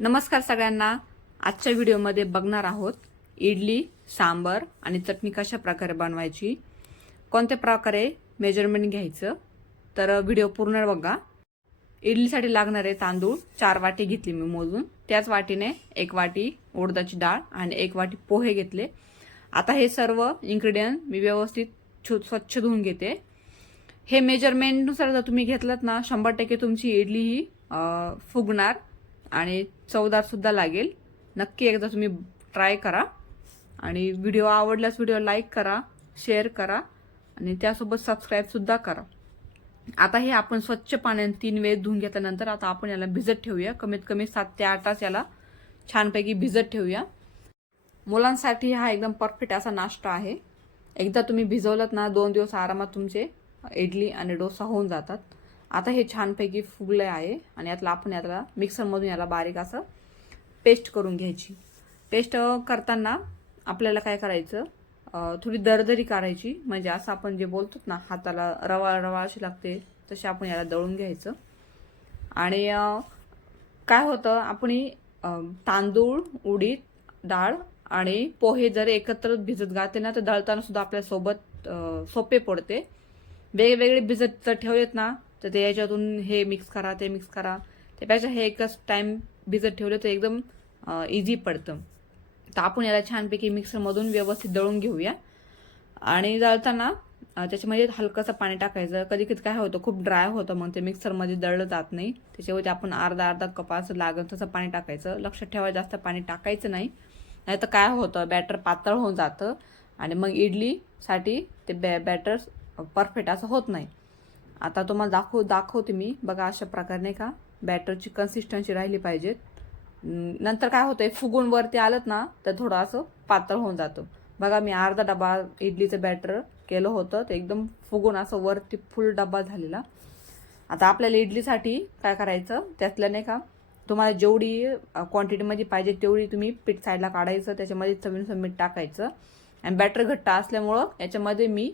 नमस्कार सगळ्यांना. आजच्या व्हिडिओमध्ये बघणार आहोत इडली, सांबर आणि चटणी कशा प्रकारे बनवायची, कोणत्या प्रकारे मेजरमेंट घ्यायचं. तर व्हिडिओ पूर्ण बघा. इडलीसाठी लागणारे तांदूळ 4 वाटी घेतले मी मोजून. त्याच वाटीने 1 वाटी उडदाची डाळ आणि 1 वाटी पोहे घेतले. आता हे सर्व इन्ग्रेडियंट मी व्यवस्थित स्वच्छ धुवून घेते. हे मेजरमेंटनुसार जर तुम्ही घेतलात ना 100% तुमची इडली ही फुगणार आणि चवदार सुद्धा लागेल. नक्की एकदा तुम्ही ट्राय करा आणि व्हिडिओ आवडल्यास व्हिडिओ लाईक करा, शेअर करा आणि त्यासोबत सबस्क्राईब सुद्धा करा. आता हे आपण स्वच्छ पाण्याने 3 वेळेस धुवून घेतल्यानंतर आता आपण याला भिजत ठेवूया. कमीत कमी 7 ते 8 तास याला छानपैकी भिजत ठेवूया. मुलांसाठी हा एकदम परफेक्ट असा नाश्ता आहे. एकदा तुम्ही भिजवलात ना 2 दिवस आरामात तुमचे इडली आणि डोसा होऊन जातात. आता हे छानपैकी फुगले आहे आणि आपण याला मिक्सरमधून याला बारीक असं पेस्ट करून घ्यायची. पेस्ट करताना आपल्याला काय करायचं, थोडी दरदरी करायची, म्हणजे असं आपण जे बोलतो ना हाताला रवाळ रवाळ अशी लागते तसे आपण याला दळून घ्यायचं. आणि काय होतं, आपण तांदूळ, उडीद डाळ आणि पोहे जर एकत्र भिजत घातले ना तर दळताना सुद्धा आपल्या सोबत सोपे पडते. वेगवेगळे भिजत ठेवलेत ना तर ते याच्यातून हे मिक्स करा ते मिक्स करा, त्यापेक्षा हे एकच टाइम भिजत ठेवले तर एकदम इझी पडतं. तर आपण याला छानपैकी मिक्सरमधून व्यवस्थित दळून घेऊया. आणि दळताना त्याच्यामध्ये हलकंसं पाणी टाकायचं. कधी कधी काय होतं, खूप ड्राय होतं, मग ते मिक्सरमध्ये दळलं जात नाही. त्याच्यावरती आपण अर्धा कप असं लागेल तसं पाणी टाकायचं. लक्षात ठेवा, जास्त पाणी टाकायचं नाही, नाही तर काय होतं बॅटर पातळ होऊन जातं आणि मग इडलीसाठी ते बॅटर परफेक्ट असं होत नाही. आता तुम्हाला दाखवते मी. बघा, अशा प्रकारे का बॅटरची कन्सिस्टन्सी राहिली पाहिजे. नंतर काय होतंय, फुगून वरती आलत ना तर थोडं असं पातळ होऊन जातं. बघा, मी अर्धा डबा इडलीचं बॅटर केलं होतं, ते एकदम फुगून असं वरती फुल डबा झालेला. आता आपल्याला इडलीसाठी काय करायचं, त्यातलं नाही का तुम्हाला जेवढी क्वांटिटीमध्ये पाहिजे तेवढी तुम्ही पीठ साईडला काढायचं, त्याच्यामध्ये चवीनुसार मीठ टाकायचं. आणि बॅटर घट्ट असल्यामुळं याच्यामध्ये मी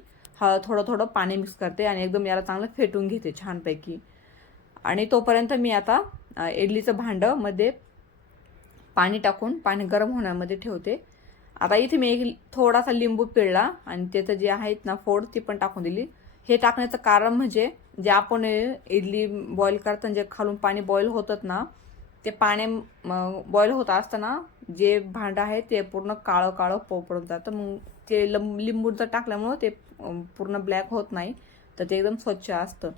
थोडं पाणी मिक्स करते आणि एकदम याला चांगलं फेटून घेते छानपैकी. आणि तोपर्यंत मी आता इडलीचं भांडं मध्ये पाणी टाकून पाणी गरम होण्यामध्ये ठेवते. आता इथे मी थोडासा लिंबू पिळला आणि त्याचं जे आहेत ना फोड ती पण टाकून दिली. हे टाकण्याचं कारण म्हणजे जे आपण इडली बॉईल करताना जे खालून पाणी बॉईल होतात ना, ते पाणी बॉईल होत असताना जे भांडं आहे ते पूर्ण काळं काळं पडून जातं. मग ते लिंबू जर टाकल्यामुळं ते पूर्ण ब्लॅक होत नाही, तर ते एकदम स्वच्छ असतं.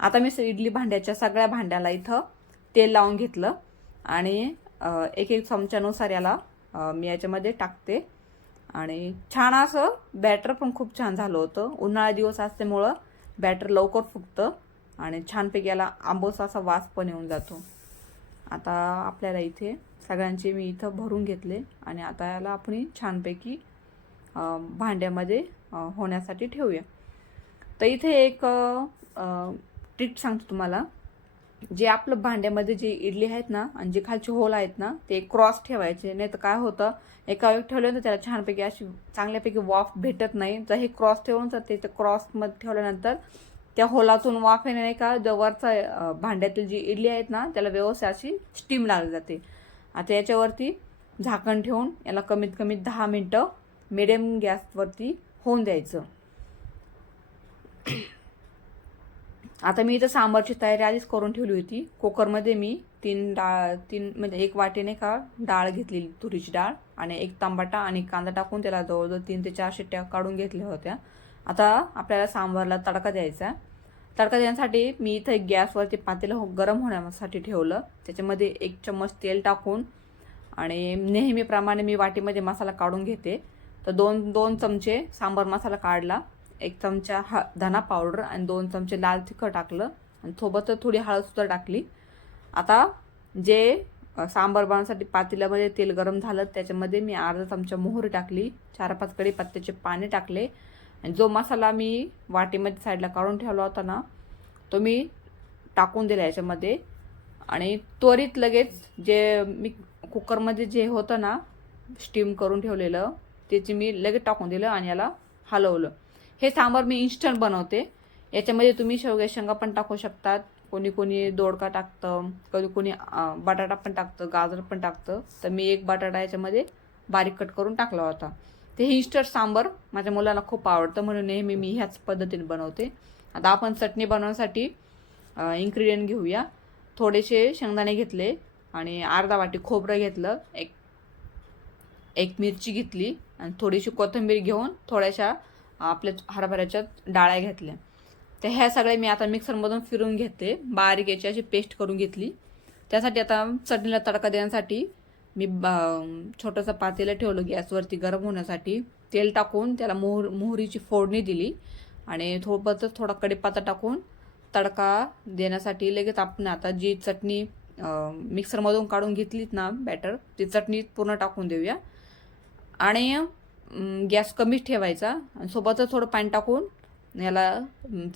आता मी इडली भांड्याच्या सगळ्या भांड्याला इथं तेल लावून घेतलं आणि एक चमच्यानुसार याला मी याच्यामध्ये टाकते. आणि छान असं बॅटर पण खूप छान झालं होतं. उन्हाळा दिवस असल्यामुळं बॅटर लवकर फुगतं आणि छानपैकी याला आंबोसा असा वास पण येऊन जातो. आता आपल्याला इथे सगळ्यांचे मी इथं भरून घेतले आणि आता याला आपण छानपैकी भांड्यामध्ये होण्यासाठी ठेवूया. तर इथे एक ट्रिक सांगतो तुम्हाला. जे आपलं भांड्यामध्ये जे इडली आहेत ना आणि जे खालचे होल आहेत ना ते क्रॉस ठेवायचे, नाही तर काय होतं, एका वेळी ठेवल्यानंतर त्याला छानपैकी अशी चांगल्यापैकी वाफ भेटत नाही. जर हे क्रॉस ठेवून तर ते क्रॉसमध्ये ठेवल्यानंतर त्या होलातून वाफ येणे नाही का, जवळचा भांड्यातील जी इडली आहेत ना त्याला व्यवस्थित अशी स्टीम लागली जाते. आता याच्यावरती झाकण ठेवून याला कमीत कमी 10 मिनटं मिडियम गॅसवरती होऊन द्यायचं. आता मी इथं सांबारची तयारी आधीच करून ठेवली होती. कुकरमध्ये मी 3 म्हणजे 1 वाटीने का डाळ घेतलेली, तुरीची डाळ, आणि 1 टमाटा आणि कांदा टाकून त्याला जवळजवळ 3 ते 4 शिट्ट्या काढून घेतल्या होत्या. आता आपल्याला सांबारला तडका द्यायचा. तडका देण्यासाठी मी इथं गॅसवरती पातेलं गरम होण्यासाठी ठेवलं. त्याच्यामध्ये 1 चम्मच तेल टाकून आणि नेहमीप्रमाणे मी वाटीमध्ये मसाला काढून घेते. तर 2 चमचे सांबार मसाला काढला, 1 चमचा धना पावडर आणि 2 चमचे लाल तिखट टाकलं आणि सोबतच थोडी हळद सुद्धा टाकली. आता जे सांबार बनवण्यासाठी पातेल्यामध्ये तेल गरम झालं त्याच्यामध्ये मी अर्धा चमचा मोहरी टाकली, 4-5 कढीपत्त्याचे पाने टाकले आणि जो मसाला मी वाटीमध्ये साईडला काढून ठेवला होता ना तो मी टाकून दिला याच्यामध्ये. आणि त्वरित लगेच जे मी कुकरमध्ये जे होतं ना स्टीम करून ठेवलेलं त्याची मी लगेच टाकून दिलं आणि याला हलवलं. हे सांबार मी इन्स्टंट बनवते. याच्यामध्ये तुम्ही शेवग्याच्या शेंगा पण टाकू शकतात, कोणी कोणी दोडका टाकतं, कधी कोणी बटाटा पण टाकतं, गाजर पण टाकतं. तर मी एक बटाटा याच्यामध्ये बारीक कट करून टाकला होता. ते इन्स्टंट सांबर माझ्या मुलाला खूप आवडतं, म्हणून नेहमी मी ह्याच पद्धतीने बनवते. आता आपण चटणी बनवण्यासाठी इन्ग्रेडियंट घेऊया. थोडेसे शेंगदाणे घेतले आणि अर्धा वाटी खोबरं घेतलं, एक मिरची घेतली आणि थोडीशी कोथिंबीर घेऊन थोड्याशा आपल्या हरभऱ्याच्या डाळ्या घेतल्या. तर ह्या सगळ्या मी आता मिक्सरमधून फिरून घेते, बारीक याची अशी पेस्ट करून घेतली. त्यासाठी आता चटणीला तडका देण्यासाठी मी छोटंसं पातेलं ठेवलं गॅसवरती गरम होण्यासाठी. तेल टाकून त्याला मोहरीची फोडणी दिली आणि थोडा कढीपत्ता टाकून तडका देण्यासाठी लगेच आपण आता जी चटणी मिक्सरमधून काढून घेतलीत ना बॅटर, ती चटणी पूर्ण टाकून देऊया आणि गॅस कमीच ठेवायचा आणि सोबतच थोडं पाणी टाकून याला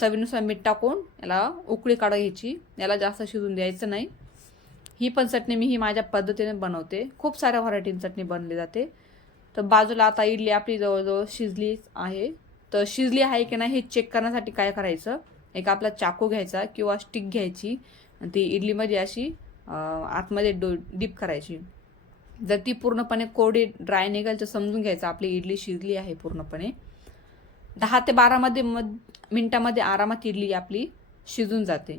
चवीनुसार मीठ टाकून याला उकळी काढायची. याला जास्त शिजून द्यायचं नाही. ही पण चटणी मी ही माझ्या पद्धतीने बनवते. खूप साऱ्या व्हरायटीची चटणी बनली जाते. तर बाजूला आता इडली आपली जवळजवळ शिजली आहे. तर शिजली आहे की नाही हे चेक करण्यासाठी काय करायचं, एक आपला चाकू घ्यायचा किंवा स्टिक घ्यायची आणि ती इडलीमध्ये अशी आतमध्ये डीप करायची. जर ती पूर्णपणे कोरडी ड्राय निघाल तर समजून घ्यायचं आपली इडली शिजली आहे पूर्णपणे. 10 ते 12 मिनिटामध्ये आरामात इडली आपली शिजून जाते.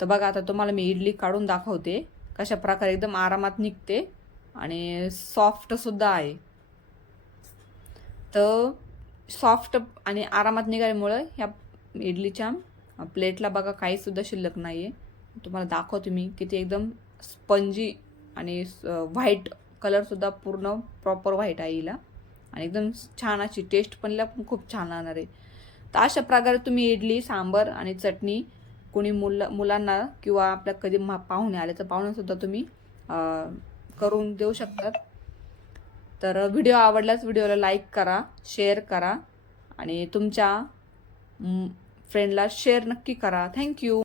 तर बघा आता तुम्हाला मी इडली काढून दाखवते कशा प्रकारे एकदम आरामात निघते आणि सॉफ्ट सुद्धा आहे. तर सॉफ्ट आणि आरामात निघाल्यामुळं ह्या इडलीच्या प्लेटला बघा काहीसुद्धा शिल्लक नाही आहे. तुम्हाला दाखवते मी किती एकदम स्पंजी आणि व्हाईट कलरसुद्धा पूर्ण प्रॉपर व्हाईट आहे हिला आणि एकदम छान अशी टेस्ट पण खूप छान राहणार आहे. तर अशा प्रकारे तुम्ही इडली सांबर आणि चटणी कोणी मुलांना किंवा आपल्या कधी पाहुणे आले तर पाहुण्यांसुद्धा तुम्ही करून देऊ शकतात. तर व्हिडिओ आवडल्यास व्हिडिओला लाईक करा, शेअर करा आणि तुमच्या फ्रेंडला शेअर नक्की करा. थँक्यू.